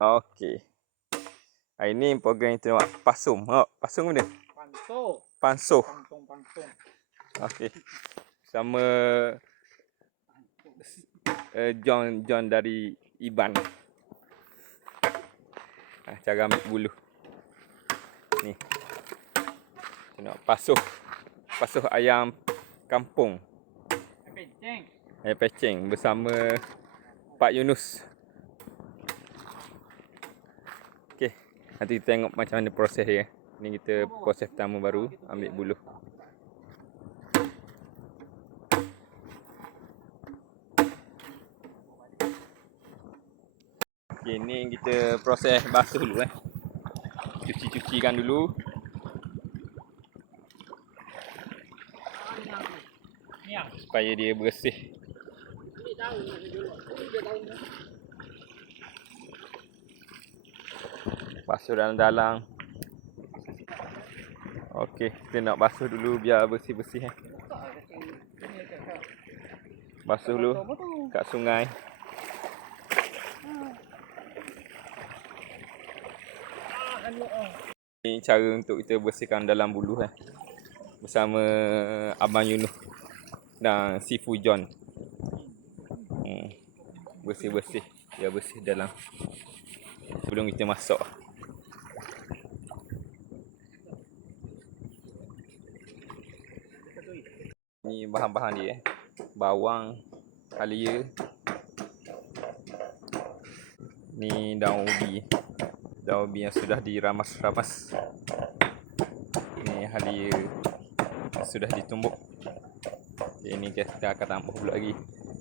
Okey. Hari ni program kita nak pasung. Pasung benda? Pansuh. Pangtung. Okey. Sama John dari Iban. Cara ambil bulu. Ni. Kita nak pasuh ayam kampung. Ayam peceng bersama Pak Yunus. Okey, nanti kita tengok macam mana proses dia. Ni kita proses pertama baru ambil bulu. Okey, ni kita proses basuh dulu Cuci-cucikan dulu. Supaya dia bersih. Basuh dalam-dalam. Okey, kita nak basuh dulu biar bersih-bersih. Basuh dulu kat sungai. Ini cara untuk kita bersihkan dalam bulu bersama Abang Yunus dan Sifu John. Bersih-bersih, biar bersih dalam sebelum kita masak. Ni bahan-bahan dia bawang, halia. Ni daun ubi. Daun ubi yang sudah diramas-ramas. Ni halia sudah ditumbuk. Ini kita akan tambah pula lagi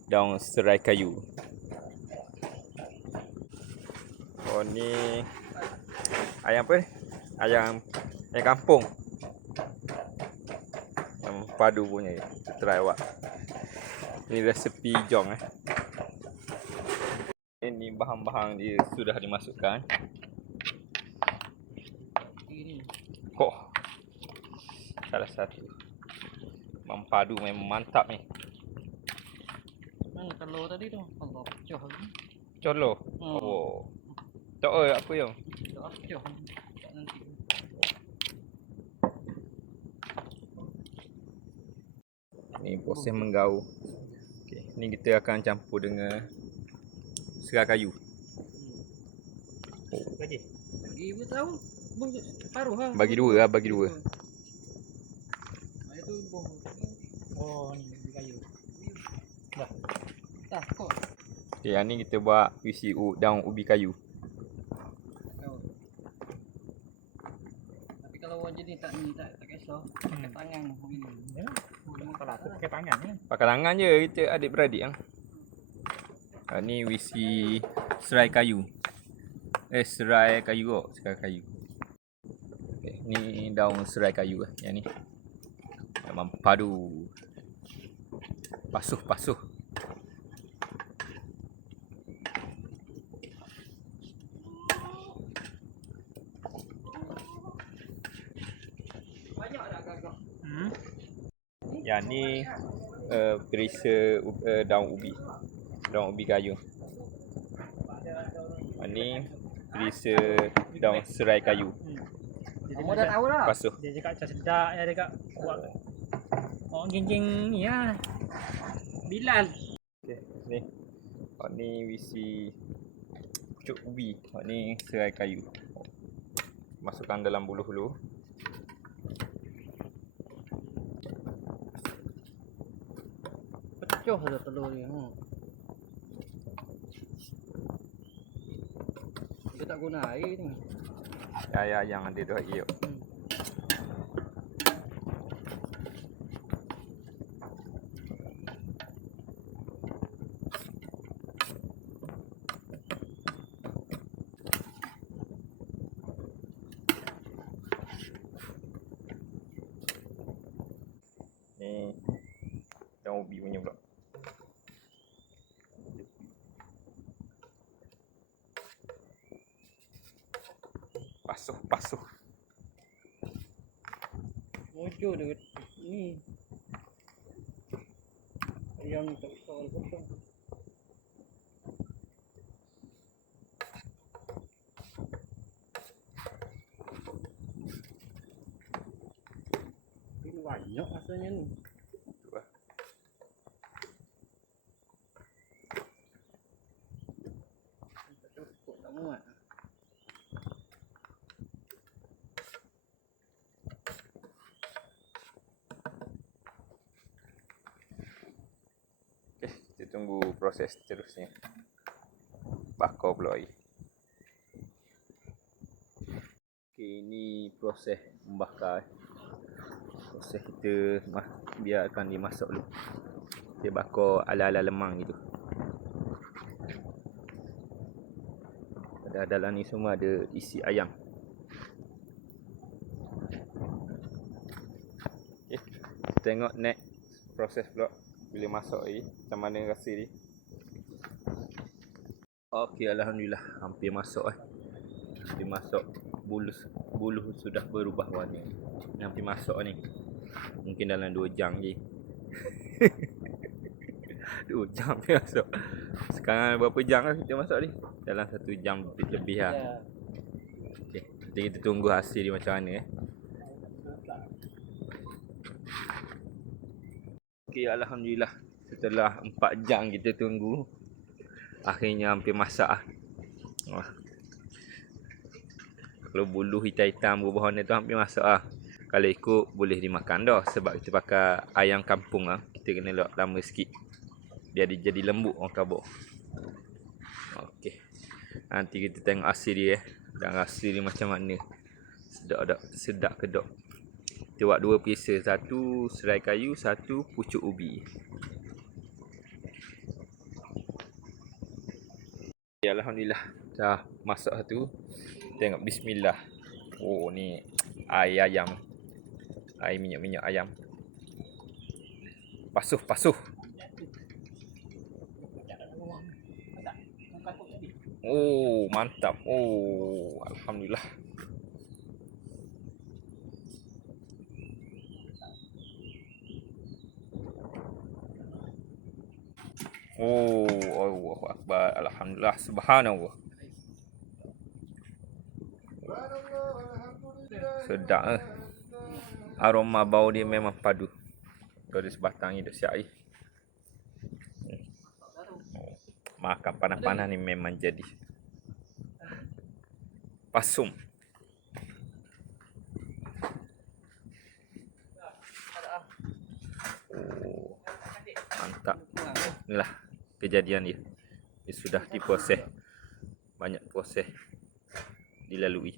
daun serai kayu. Oh, ni ayam apa ni? Ayam kampung. Yang padu punya. Kita try awak. Ini resepi Jong Ini bahan-bahan dia sudah dimasukkan. Salah satu mempadu memang mantap ni. Mana telur tadi tu? Allah pecah lagi. Telur. Oh. Tak apa yang? Tak pecah nanti. Ni proses menggaul. Okey, ni kita akan campur dengan serai kayu. Lagi pun tahu. Paruh lah. Bagi dua. Itu oh, ni kayu. Dah kok. Okey, yang ni kita buat isi daun ubi kayu. Tapi kalau orang jadi tak kisah. Pakai tangan ni. Kalau tu pakai tangan ni. Pakai tangan je kita adik-beradik ni isi serai kayu. Serai kayu. Okey, ni daun serai kayu yang ni. Memang padu. Pasuh. Banyak dah gagak. Yang ni perisa daun ubi kayu. Ni perisa daun serai kayu. Kamu dah tahu dah. Pasuh. Dia cakap macam sedap ya, dia cakap buat orang geng-geng ni lah. Bilal. Okey, ni. Ni isi pucuk ubi. Ni serai kayu. Masukkan dalam buluh dulu. Pecah dah telur ni. Dia tak guna air ni. Ya, yang ada dah lagi. Ni daun ubi punya pula. Pasuh. Mojo dia ni. Ayam tak usah potong. Banyak rasanya ni. Tu lah. Cukup tak muat. Okay, kita tunggu proses seterusnya. Bakar pula air. Okay, ini proses membakar. Proses kita biarkan dia masak dulu. Kita bakar ala-ala lemang gitu. Pada dalam ni semua ada isi ayam. Okay, kita tengok next proses pula bila masak air macam mana rasa dia. Okey, alhamdulillah hampir masak Hampir masak. Buluh sudah berubah warna. Ni hampir masak ni. Mungkin dalam 2 jam je. 2 jam hampir masak. Sekarang berapa jam lah kita masak ni? Dalam 1 jam lebih lah. Ya. Okey, jadi kita tunggu hasil dia macam mana Okey, alhamdulillah setelah 4 jam kita tunggu, akhirnya hampir masak ah. Wah. Kalau buluh hitam-hitam berubah warna tu hampir masak ah. Kalau ikut boleh dimakan dah sebab kita pakai ayam kampung ah. Kita kena letak lama sikit. Biar dia jadi lembut orang kabur. Okey. Nanti kita tengok hasil dia dan hasil dia macam mana. Sedap tak? Sedap ke tak? Kita buat 2 pisa, 1 serai kayu, 1 pucuk ubi. Ya, alhamdulillah dah masak satu. Tengok bismillah. Oh, ni air ayam. Air minyak-minyak ayam. Pasuh. Oh, mantap. Oh, alhamdulillah. Oh, Allahu Akbar. Alhamdulillah. Subhanallah. Sedap aroma bau dia memang padu. Kalau ada sebatang hidup siap air. Makan panas-panas ni memang jadi. Pasum. Oh, mantap. Inilah kejadian dia. Dia sudah diproses. Banyak proses dilalui.